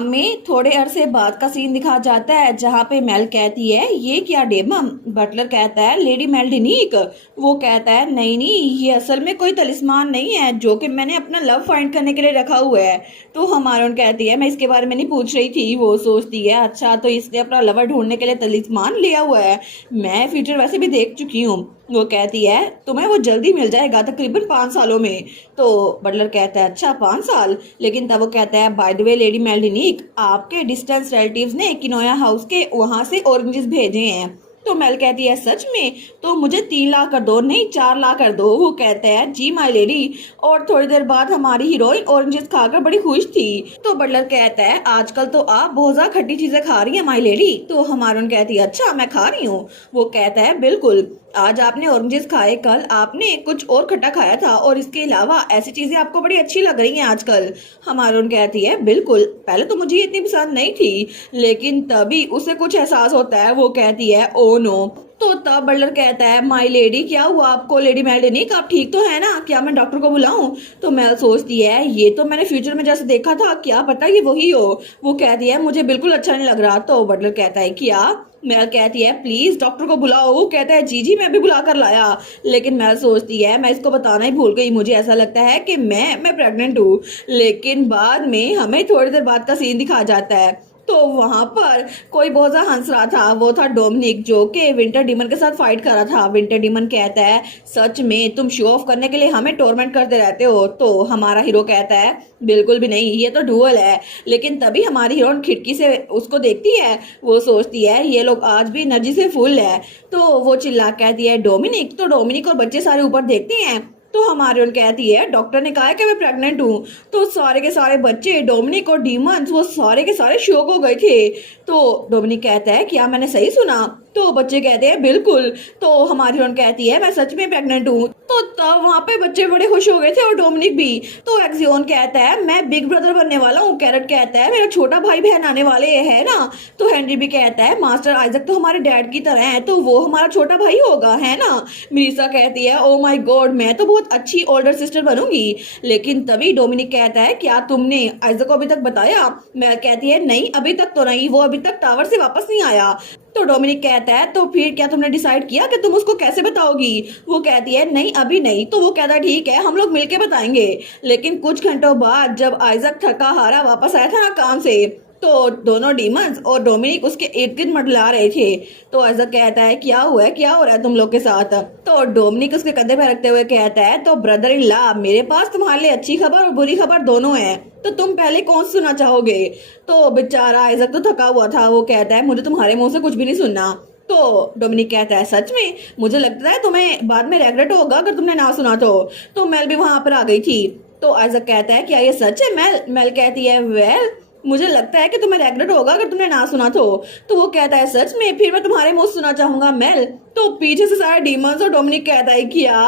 में थोड़े अरसे बाद का सीन दिखा जाता है जहाँ पे मेल कहती है ये क्या डेमन। बटलर कहता है लेडी मेल्डिनीक। वो कहता है नहीं नहीं, ये असल में कोई तलिस्मान नहीं है जो कि मैंने अपना लव फाइंड करने के लिए रखा हुआ है। तो हमारोन कहती है मैं इसके बारे में नहीं पूछ रही थी। वो सोचती है अच्छा तो इसने अपना लवर ढूंढने के लिए तलिस्मान लिया हुआ है। मैं फ्यूचर वैसे भी देख चुकी हूँ। वो कहती है तुम्हें वो जल्दी मिल जाएगा, तकरीबन 5 सालों में। तो बटलर कहता है अच्छा 5 साल। लेकिन तब वो कहता है बाय द वे लेडी मेल्डिनिक, आपके डिस्टेंस रिलेटिव्स ने किनोया हाउस के वहां से ऑरेंजेस भेजे हैं। तो मेल कहती है सच में, तो मुझे 3 लाख कर दो, नहीं 4 लाख कर दो। वो कहते हैं जी माई लेडी। और थोड़ी देर बाद हमारी हीरोइन ऑरेंजेस खाकर बड़ी खुश थी। तो बटलर कहता है आजकल तो आप बहुत ज्यादा खट्टी चीजें खा रही हैं माई लेडी। तो हमारी कहती है अच्छा मैं खा रही हूँ। वो कहता है बिल्कुल, आज आपने ऑरेंजेस खाए, कल आपने कुछ और खट्टा खाया था और इसके अलावा ऐसी चीजें आपको बड़ी अच्छी लग रही हैं आजकल। हमारून कहती है बिल्कुल, पहले तो मुझे इतनी पसंद नहीं थी लेकिन तभी उसे कुछ एहसास होता है। वो कहती है ओ नो। तो तब बटलर कहता है माई लेडी क्या हुआ आपको, लेडी मेल्डिनिक आप ठीक तो है ना, क्या मैं डॉक्टर को बुलाऊं। तो मेल सोचती है ये तो मैंने फ्यूचर में जैसे देखा था, क्या पता ये वही हो। वो कहती है मुझे बिल्कुल अच्छा नहीं लग रहा। तो बटलर कहता है क्या। मेल कहती है प्लीज डॉक्टर को बुलाओ। वो कहता है जी जी मैं भी बुला कर लाया। लेकिन मेल सोचती है मैं इसको बताना ही भूल गई, मुझे ऐसा लगता है कि मैं प्रेग्नेंट हूँ। लेकिन बाद में हमें थोड़ी देर बाद का सीन दिखा जाता है। तो वहां पर कोई बहुत ज्यादा हंस रहा था, वो था डोमिनिक जो कि विंटर डीमन के साथ फाइट कर रहा था। विंटर डीमन कहता है सच में तुम शो ऑफ करने के लिए हमें टॉर्मेंट करते रहते हो। तो हमारा हीरो कहता है बिल्कुल भी नहीं, ये तो डुअल है। लेकिन तभी हमारी हीरोइन खिड़की से उसको देखती है। वो सोचती है ये लोग आज भी एनर्जी से फुल है। तो वो चिल्ला कहती है डोमिनिक। तो डोमिनिक और बच्चे सारे ऊपर देखते हैं। तो हमारी उन कहती है डॉक्टर ने कहा है कि मैं प्रेग्नेंट हूँ। तो सारे के सारे बच्चे डोमिनिक और डीमंस वो सारे के सारे शॉक हो गए थे। तो डोमिनिक कहता है क्या मैंने सही सुना। तो बच्चे कहते हैं बिल्कुल। तो हमारी हीरोइन कहती है मैं सच में प्रेग्नेंट हूँ। तो तब वहाँ पे बच्चे बड़े खुश हो गए थे और डोमिनिक भी। तो एक्सियोन कहता है मैं बिग ब्रदर बनने वाला हूँ। कैरेट कहता है मेरा छोटा भाई बहन आने वाले है ना। तो हेनरी भी कहता है मास्टर आइजक तो हमारे डैड की तरह है, तो वो हमारा छोटा भाई होगा है ना। मिरीसा कहती है ओ माई गॉड मैं तो बहुत अच्छी ओल्डर सिस्टर बनूंगी। लेकिन तभी डोमिनिक कहता है क्या तुमने आइजक को अभी तक बताया। मैं कहती है नहीं अभी तक तो नहीं, वो अभी तक टावर से वापस नहीं आया। तो डोमिनिक कहता है तो फिर क्या तुमने डिसाइड किया कि तुम उसको कैसे बताओगी। वो कहती है नहीं अभी नहीं। तो वो कहता है ठीक है हम लोग मिलके बताएंगे। लेकिन कुछ घंटों बाद जब आइजक थका हारा वापस आया था ना काम से, तो दोनों डीमंस और डोमिनिक उसके इर्द गिर्द मंडला रहे थे। तो आइजक कहता है क्या हुआ है, क्या हो रहा है तुम लोग के साथ। तो डोमिनिक उसके कंधे पे रखते हुए कहता है तो ब्रदर इन लॉ मेरे पास तुम्हारे लिए अच्छी खबर और बुरी खबर दोनों है, तो तुम पहले कौन सुनना चाहोगे। तो बेचारा आइजक तो थका हुआ था। वो कहता है मुझे तुम्हारे मुंह से कुछ भी नहीं सुनना। तो डोमिनिक कहता है सच में, मुझे लगता है तुम्हें बाद में रेग्रेट होगा अगर तुमने ना सुना तो मेल भी वहां पर आ गई थी। तो आइजक कहता है क्या ये सच है। मेल कहती है वेल मुझे लगता है कि तुम्हें रेग्रेट होगा अगर तुमने ना सुना तो वो कहता है सच में, फिर मैं तुम्हारे मुंह सुना चाहूंगा मेल। तो पीछे से सारे डीमंस और डोमिनिक कहता है क्या।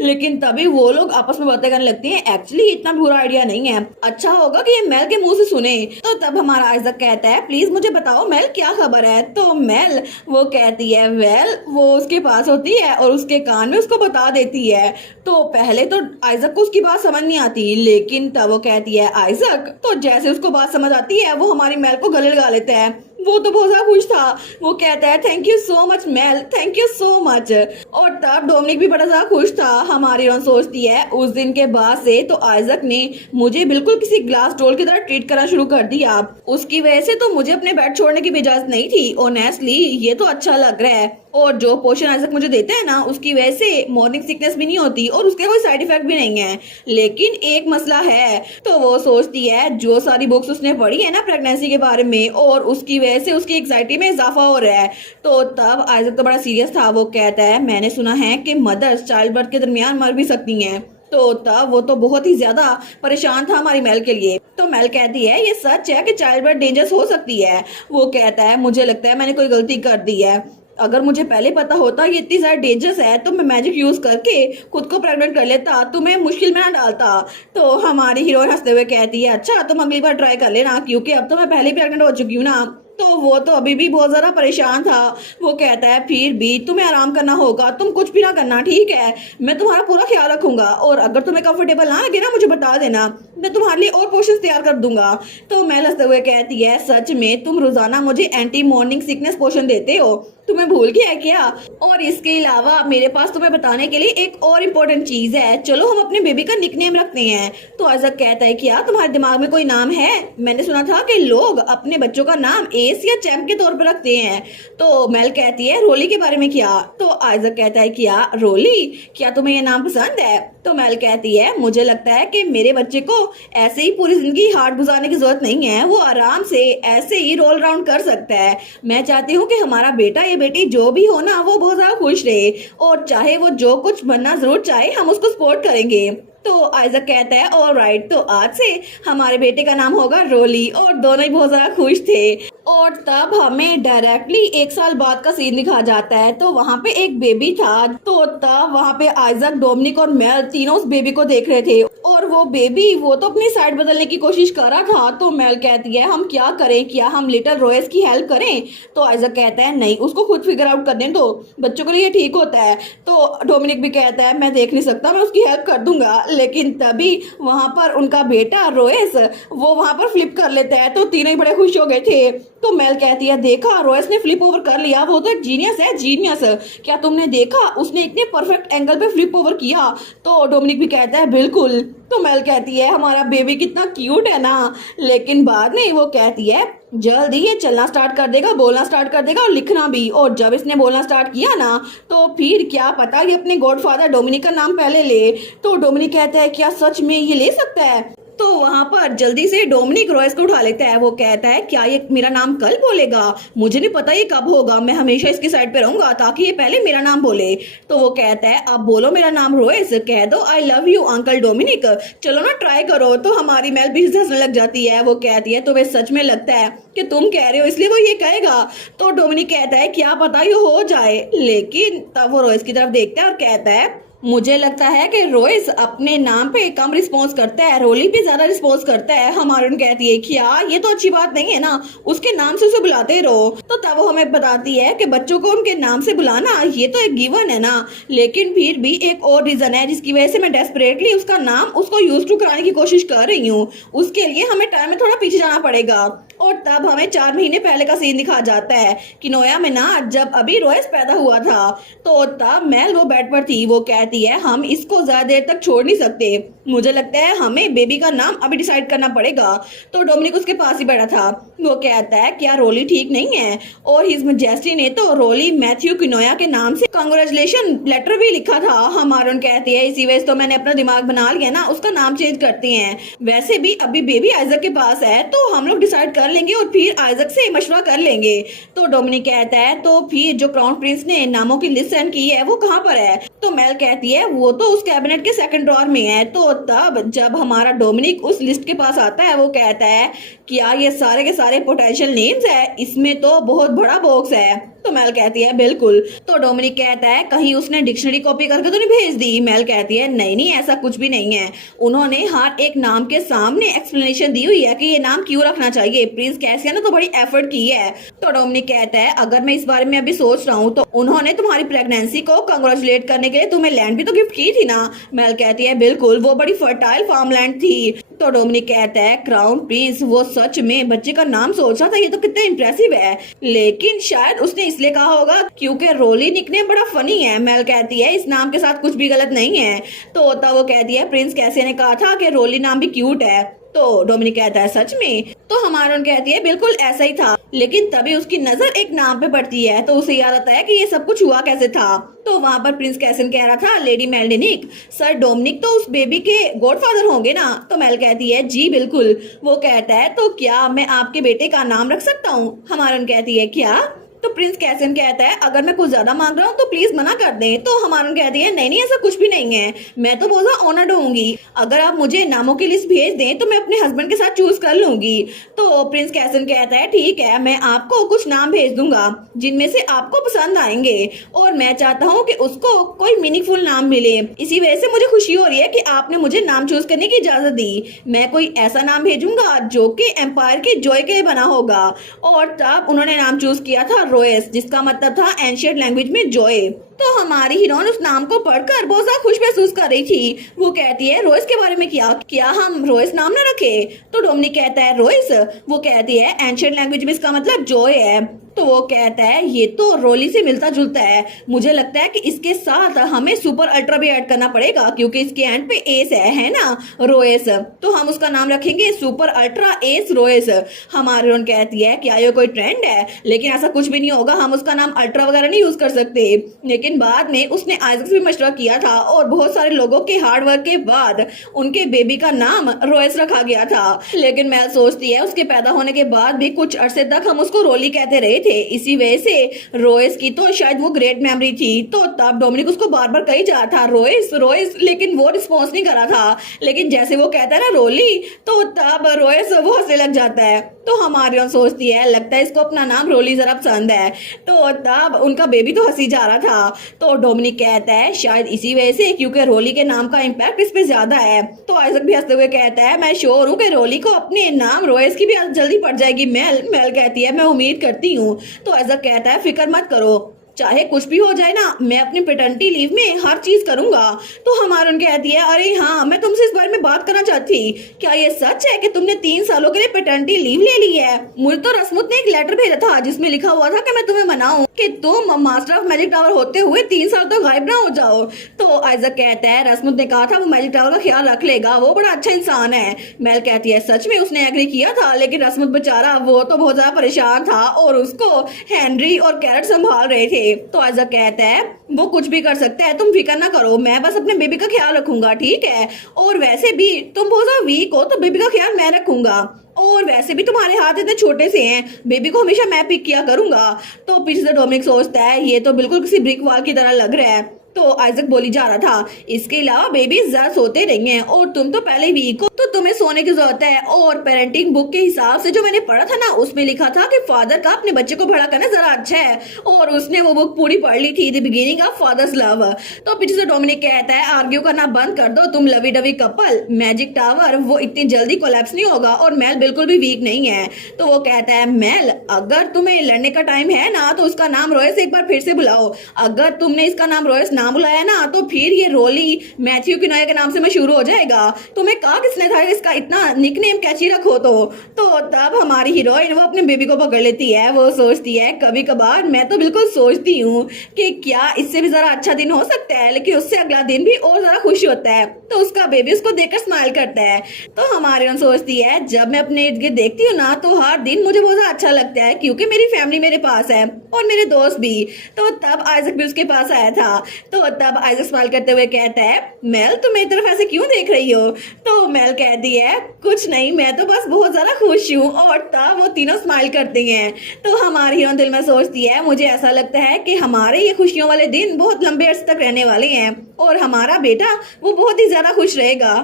लेकिन तभी वो लोग आपस में बातें करने लगती हैं एक्चुअली इतना बुरा आइडिया नहीं है, अच्छा होगा कि ये मेल के मुंह से सुने। तो तब हमारा आइजक कहता है प्लीज मुझे बताओ मेल क्या खबर है। तो मेल वो कहती है वेल वो उसके पास होती है और उसके कान में उसको बता देती है। तो पहले तो आइजक को उसकी बात समझ नहीं आती, लेकिन तब वो कहती है आइजक। तो जैसे उसको बात समझ आती है वो हमारी मेल को गले लगा लेता है। वो तो बहुत ज्यादा खुश था। वो कहता है thank you so much Mel, thank you so much. और तब डोमिनिक भी बड़ा ज्यादा खुश था। हमारी रोन सोचती है उस दिन के बाद से तो आइजक ने मुझे बिल्कुल किसी ग्लास डोल की तरह ट्रीट करना शुरू कर दिया। उसकी वजह से तो मुझे अपने बेड छोड़ने की भी इजाजत नहीं थी। ऑनेस्टली ये तो अच्छा लग रहा है। और जो पोशन आइजक मुझे देते हैं ना उसकी वजह से मॉर्निंग सिकनेस भी नहीं होती और उसके कोई साइड इफेक्ट भी नहीं है। लेकिन एक मसला है। तो वो सोचती है जो सारी बुक्स उसने पढ़ी है ना प्रेगनेंसी के बारे में, और उसकी वजह से उसकी एंजाइटी में इजाफा हो रहा है। तो तब आइजक तो बड़ा सीरियस था। वो कहता है मैंने सुना है कि मदर्स चाइल्ड बर्थ के दरमियान मर भी सकती हैं। तो तब वो तो बहुत ही ज्यादा परेशान था हमारी मेल के लिए। तो मेल कहती है ये सच है कि चाइल्ड बर्थ डेंजरस हो सकती है। वो कहता है मुझे लगता है मैंने कोई गलती कर दी है, अगर मुझे पहले पता होता ये इतनी ज्यादा डेंजरस है तो मैं मैजिक यूज करके खुद को प्रेग्नेंट कर लेता, तुम्हें मुश्किल में ना डालता। तो हमारी हीरोइन हंसते हुए कहती है अच्छा तुम अगली बार ट्राई कर लेना, क्योंकि अब तो मैं पहले ही प्रेग्नेंट हो चुकी हूँ ना। तो वो तो अभी भी बहुत ज़्यादा परेशान था। वो कहता है फिर भी तुम्हें आराम करना होगा, तुम कुछ भी ना करना, ठीक है? मैं तुम्हारा पूरा ख्याल रखूंगा और अगर तुम्हें कंफर्टेबल ना लगे ना मुझे बता देना, मैं तुम्हारे लिए और पोशंस तैयार कर दूंगा। तो मैं हंसते हुए कहती है सच में तुम रोजाना मुझे एंटी मॉर्निंग सिकनेस पोशन देते हो, तुम्हें भूल गया है क्या? और इसके अलावा मेरे पास तुम्हें बताने के लिए एक और इम्पोर्टेंट चीज है, चलो हम अपने बेबी का निकनेम रखते हैं। तो आइजक कहता है क्या तुम्हारे दिमाग में कोई नाम है? मैंने सुना था कि लोग अपने बच्चों का नाम एस या चैम्प के तौर पर रखते हैं। तो मेल कहती है रोली के बारे में क्या? तो आइजक कहता है क्या रोली, क्या तुम्हें ये नाम पसंद है? तो मेल कहती है मुझे लगता है कि मेरे बच्चे को ऐसे ही पूरी जिंदगी हार्ड गुजारने की जरूरत नहीं है, वो आराम से ऐसे ही रोल राउंड कर सकता है। मैं चाहती हूँ कि हमारा बेटा या बेटी जो भी हो ना वो बहुत ज्यादा खुश रहे और चाहे वो जो कुछ बनना जरूर चाहे हम उसको सपोर्ट करेंगे। तो आइजक कहता है ऑल राइट, तो आज से हमारे बेटे का नाम होगा रोली। और दोनों ही बहुत ज्यादा खुश थे। और तब हमें डायरेक्टली 1 साल बाद का सीन दिखा जाता है। तो वहाँ पे एक बेबी था। तो तब वहाँ पे आइजक, डोमिनिक और मेल तीनों उस बेबी को देख रहे थे और वो बेबी वो तो अपनी साइड बदलने की कोशिश कर रहा था। तो मेल कहती है हम क्या करें, क्या हम लिटिल रॉयस की हेल्प करें? तो आइजक कहता है नहीं, उसको खुद फिगर आउट करने दो, बच्चों के लिए ठीक होता है। तो डोमिनिक भी कहता है मैं देख नहीं सकता, मैं उसकी हेल्प कर दूंगा। लेकिन तभी वहां पर उनका बेटा रोयस वो वहां पर फ्लिप कर लेता है। तो तीनों ही बड़े खुश हो गए थे। तो मेल कहती है देखा रोयस ने फ्लिप ओवर कर लिया, वो तो एक जीनियस है, जीनियस। क्या तुमने देखा उसने इतने परफेक्ट एंगल पे फ्लिप ओवर किया? तो डोमिनिक भी कहता है बिल्कुल। तो मेल कहती है हमारा बेबी कितना क्यूट है ना। लेकिन बाद में वो कहती है जल्दी ये चलना स्टार्ट कर देगा, बोलना स्टार्ट कर देगा और लिखना भी। और जब इसने बोलना स्टार्ट किया ना तो फिर क्या पता ये अपने गॉडफादर डोमिनिक का नाम पहले ले। तो डोमिनिक कहता है क्या सच में ये ले सकता है? तो वहां पर जल्दी से डोमिनिक रॉयस को उठा लेता है। वो कहता है क्या ये मेरा नाम कल बोलेगा? मुझे नहीं पता ये कब होगा, मैं हमेशा इसकी साइड पे रहूंगा ताकि ये पहले मेरा नाम बोले। तो वो कहता है अब बोलो मेरा नाम रॉयस, कह दो I love you uncle Dominic, चलो ना ट्राई करो। तो हमारी मेल भी हंसने लग जाती है। वो कहती है तुम्हें सच में लगता है कि तुम कह रहे हो इसलिए वो ये कहेगा? तो डोमिनिक कहता है क्या पता ये हो जाए। लेकिन तब वो रॉयस की तरफ देखता है और कहता है मुझे लगता है कि रोइस अपने नाम पे कम रिस्पॉन्स करता है, रोली पे ज्यादा रिस्पॉन्स करता है। हमारून कहती है क्या ये तो अच्छी बात नहीं है ना, उसके नाम से उसे बुलाते रहो। तो तब वो हमें बताती है कि बच्चों को उनके नाम से बुलाना ये तो एक गिवन है ना, लेकिन फिर भी एक और रीजन है जिसकी वजह से मैं डेस्परेटली उसका नाम उसको यूज टू कराने की कोशिश कर रही हूँ। उसके लिए हमें टाइम में थोड़ा पीछे जाना पड़ेगा। और तब हमें 4 महीने पहले का सीन दिखा जाता है कि नोया में ना जब अभी रोयस पैदा हुआ था। तो तब मेल वो बेड पर थी। वो कहती है हम इसको ज्यादा देर तक छोड़ नहीं सकते, मुझे लगता है हमें बेबी का नाम अभी डिसाइड करना पड़ेगा। तो डोमिनिक उसके पास ही बैठा था। वो कहता है क्या रोली ठीक नहीं है? और हिज मैजेस्टी ने तो रोली मैथ्यू किनोया के नाम से कांग्रेचुलेशन लेटर भी लिखा था। हमारून कहती है इसी वजह तो मैंने अपना दिमाग बना लिया ना, उसका नाम चेंज करते हैं। वैसे भी अभी बेबी आइजक के पास है तो हम लोग डिसाइड कर लेंगे और फिर आइजक से मशवरा कर लेंगे। तो डोमिनिक कहता है तो फिर जो क्राउन प्रिंस ने नामों की लिस्ट सेंड की है वो कहाँ पर है? तो मेल कहती है वो तो उस कैबिनेट के सेकंड ड्रॉर में है। तो तब जब हमारा डोमिनिक उस लिस्ट के पास आता है वो कहता है क्या ये सारे के सारे पोटेंशियल नेम्स है, इसमें तो बहुत बड़ा बॉक्स है। तो मेल कहती है बिल्कुल। तो डोमिनिक कहता है कहीं उसने डिक्शनरी कॉपी करके तो नहीं भेज दी? मेल कहती है नहीं नहीं ऐसा कुछ भी नहीं है, उन्होंने हर एक नाम के सामने एक्सप्लेनेशन दी हुई है कि ये नाम क्यों रखना चाहिए। प्रिंस कैसिया ने तो बड़ी एफर्ट की है। तो डोमिनिक कहता है अगर मैं इस बारे में अभी सोच रहा हूँ तो उन्होंने तुम्हारी प्रेगनेंसी को कंग्रेचुलेट करने के लिए तुम्हें लैंड भी तो गिफ्ट की थी ना? मेल कहती है बिल्कुल, वो बड़ी फर्टाइल फार्मलैंड थी। तो डोमिनिक कहता है क्राउन प्रिंस वो सच में बच्चे का नाम सोचा था, ये तो कितना इंप्रेसिव है, लेकिन शायद उसने इसलिए कहा होगा क्योंकि रोली निकनेम बड़ा फनी है। मेल कहती है इस नाम के साथ कुछ भी गलत नहीं है। तो वो कहती है प्रिंस कैसे ने कहा था कि रोली नाम भी क्यूट है। तो डोमिनिक कहता है सच में? तो हमारून कहती है बिल्कुल ऐसा ही था, लेकिन तभी उसकी नजर एक नाम पे पड़ती है तो उसे याद आता है कि ये सब कुछ हुआ कैसे था। तो वहाँ पर प्रिंस कैसन कह रहा था लेडी मेल्डिनिक सर डोमिनिक तो उस बेबी के गॉडफादर होंगे ना? तो मेल कहती है जी बिल्कुल। वो कहता है तो क्या मैं आपके बेटे का नाम रख सकता हूँ? हमारून कहती है क्या? तो प्रिंस कैसन कहता है अगर मैं कुछ ज्यादा मांग रहा हूँ तो प्लीज मना कर दें। तो हमारन कहती है नहीं नहीं ऐसा कुछ भी नहीं है, मैं तो बहुत ज्यादा ऑनर्ड होंगी, अगर आप मुझे नामों की लिस्ट भेज दें तो मैं अपने हस्बैंड के साथ चूज कर लूंगी। तो प्रिंस कैसन कहता है ठीक है, मैं आपको कुछ नाम भेज दूंगा जिनमें से आपको पसंद आएंगे, और मैं चाहता हूँ कि उसको कोई मीनिंगफुल नाम मिले। इसी वजह से मुझे खुशी हो रही है कि आपने मुझे नाम चूज करने की इजाजत दी। मैं कोई ऐसा नाम भेजूंगा जो कि एम्पायर के जॉय के लिए बना होगा। और तब उन्होंने नाम चूज किया था रोएस, जिसका मतलब था एंशिएंट लैंग्वेज में जॉय। तो हमारी हीरोइन उस नाम को पढ़कर बहुत ज्यादा खुश महसूस कर रही थी। वो कहती है रोइस के बारे में क्या हम रोइस नाम ना रखे? तो डोमिनिक कहता है रोइस? वो कहती है एंशिएंट लैंग्वेज में इसका मतलब जॉय है। तो वो कहता है ये तो रोली से मिलता जुलता है, मुझे लगता है कि इसके साथ हमें सुपर अल्ट्रा भी ऐड करना पड़ेगा क्योंकि इसके एंड पे एस है ना, रोएस। तो हम उसका नाम रखेंगे सुपर अल्ट्रा एस रोएस। हमारी हीरोइन कहती है क्या ये कोई ट्रेंड है? लेकिन ऐसा कुछ भी नहीं होगा, हम उसका नाम अल्ट्रा वगैरह नहीं यूज कर सकते। लेकिन बाद में उसने आइजक से भी मशवरा किया था और बहुत सारे लोगों के हार्ड वर्क के बाद उनके बेबी का नाम रोएस रखा गया था। लेकिन मैं सोचती है उसके पैदा होने के बाद भी कुछ अरसे तक हम उसको रोली कहते रहे थे, इसी वजह से रोइस की तो शायद वो ग्रेट मेमोरी थी। तो तब डोमिनिक उसको बार बार कही जा रहा था रोइस रोइस, लेकिन वो रिस्पॉन्स नहीं कर रहा था। लेकिन जैसे वो कहता है ना रोली, तो तब रोइस वो हंसने लग जाता है। तो हमारी ओर सोचती है लगता है इसको अपना नाम रोली जरा पसंद है। तो तब उनका बेबी तो हंसी जा रहा था। तो डोमिनिक कहता है शायद इसी वजह से, क्योंकि रोली के नाम का इम्पैक्ट इस पे ज्यादा है। तो आइजक भी हंसते हुए कहता है मैं श्योर हूँ कि रोली को अपने नाम रोइस की भी जल्दी पड़ जाएगी। मेल कहती है मैं उम्मीद करती हूँ। तो आइजक कहता है फिक्र मत करो, चाहे कुछ भी हो जाए ना, मैं अपनी पेटर्निटी लीव में हर चीज करूंगा। तो हमारन कहती है अरे हाँ मैं तुमसे इस बारे में बात करना चाहती, क्या ये सच है कि तुमने 3 सालों के लिए पेटर्निटी लीव ले ली है? मुझे तो रसमुत ने एक लेटर भेजा था जिसमें लिखा हुआ था कि मैं तुम्हें मनाऊं कि तुम मास्टर ऑफ मैजिक टावर होते हुए 3 साल तो गायब ना हो जाओ। तो आइजक कहता है रसमुत ने कहा था वो मैजिक टावर का ख्याल रख लेगा, वो बड़ा अच्छा इंसान है। मेल कहती है सच में उसने एग्री किया था, लेकिन रसमुत बेचारा वो तो बहुत ज्यादा परेशान था और उसको हेनरी और कैरेट संभाल रहे थे। तो आइजक कहता है वो कुछ भी कर सकता है, तुम फिक्र ना करो, मैं बस अपने बेबी का ख्याल रखूंगा, ठीक है? और वैसे भी तुम बहुत ज्यादा वीक हो तो बेबी का ख्याल मैं रखूंगा, और वैसे भी तुम्हारे हाथ इतने छोटे से हैं, बेबी को हमेशा मैं पिक किया करूंगा। तो पीछे से डोमिनिक सोचता है ये तो बिल्कुल किसी ब्रिक वॉल की तरह लग रहा है। तो आइजक बोली जा रहा था इसके अलावा बेबी ज्यादा सोते नहीं है और तुम तो पहले वीक हो, तो तुम्हें सोने की जरूरत है। और पेरेंटिंग बुक के हिसाब से जो मैंने पढ़ा था ना, उसमें लिखा था कि फादर का अपने बच्चे को बड़ा करना जरा अच्छा है, और उसने वो बुक पूरी पढ़ ली थी, the beginning of father's love. तो पीछे से डोमिनिक कहता है आर्ग्यू करना बंद कर दो तुम lovey dovey couple, magic tower वो इतनी जल्दी कोलैप्स नहीं होगा और मेल बिल्कुल भी वीक नहीं है। तो वो कहता है मेल अगर तुम्हें लड़ने का टाइम है ना तो उसका नाम रोयस एक बार फिर से बुलाओ, अगर तुमने इसका नाम रोयस ना बुलाया ना तो फिर ये रोली मैथ्यू किनोया के नाम से मशहूर हो जाएगा। तुम्हें कहा किसने था इसका इतना निकनेम कैची रखो? तो तब हमारी हीरोइन वो अपने बेबी को पकड़ लेती है। वो सोचती है कभी कभार मैं तो बिल्कुल सोचती हूँ कि क्या इससे भी जरा अच्छा दिन हो सकता है, लेकिन उससे अगला दिन भी और ज्यादा खुशी होता है। तो उसका बेबी उसको देखकर स्माइल करता है। तो हमारी हीरोइन सोचती है जब मैं अपने इर्द गिर्द देखती हूँ ना तो हर दिन मुझे बहुत अच्छा लगता है क्योंकि मेरी फैमिली मेरे पास है और मेरे दोस्त भी। तो तब आइजक भी उसके पास आया था। तो तब आइजक स्माइल करते हुए कहता है मेल तुम मेरी तरफ ऐसे क्यों देख रही हो? तो मेल कहती है कुछ नहीं, मैं तो बस बहुत ज्यादा खुश हूँ। और तब वो तीनों स्माइल करते हैं। तो हमारी हीरोइन दिल में सोचती है मुझे ऐसा लगता है कि हमारे ये खुशियों वाले दिन बहुत लंबे अर्से तक रहने वाले हैं और हमारा बेटा वो बहुत ही ज्यादा खुश रहेगा।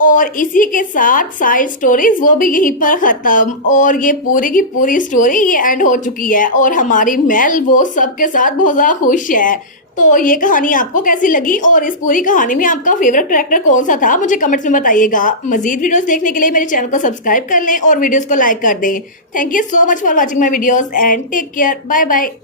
और इसी के साथ साइड स्टोरीज वो भी यहीं पर खत्म, और ये पूरी की पूरी स्टोरी ये एंड हो चुकी है और हमारी मेल वो सबके साथ बहुत ज्यादा खुश है। तो ये कहानी आपको कैसी लगी और इस पूरी कहानी में आपका फेवरेट कैरेक्टर कौन सा था मुझे कमेंट्स में बताइएगा। मजीद वीडियोस देखने के लिए मेरे चैनल को सब्सक्राइब कर लें और वीडियोस को लाइक कर दें। Thank you so much for watching my videos and take care, bye bye.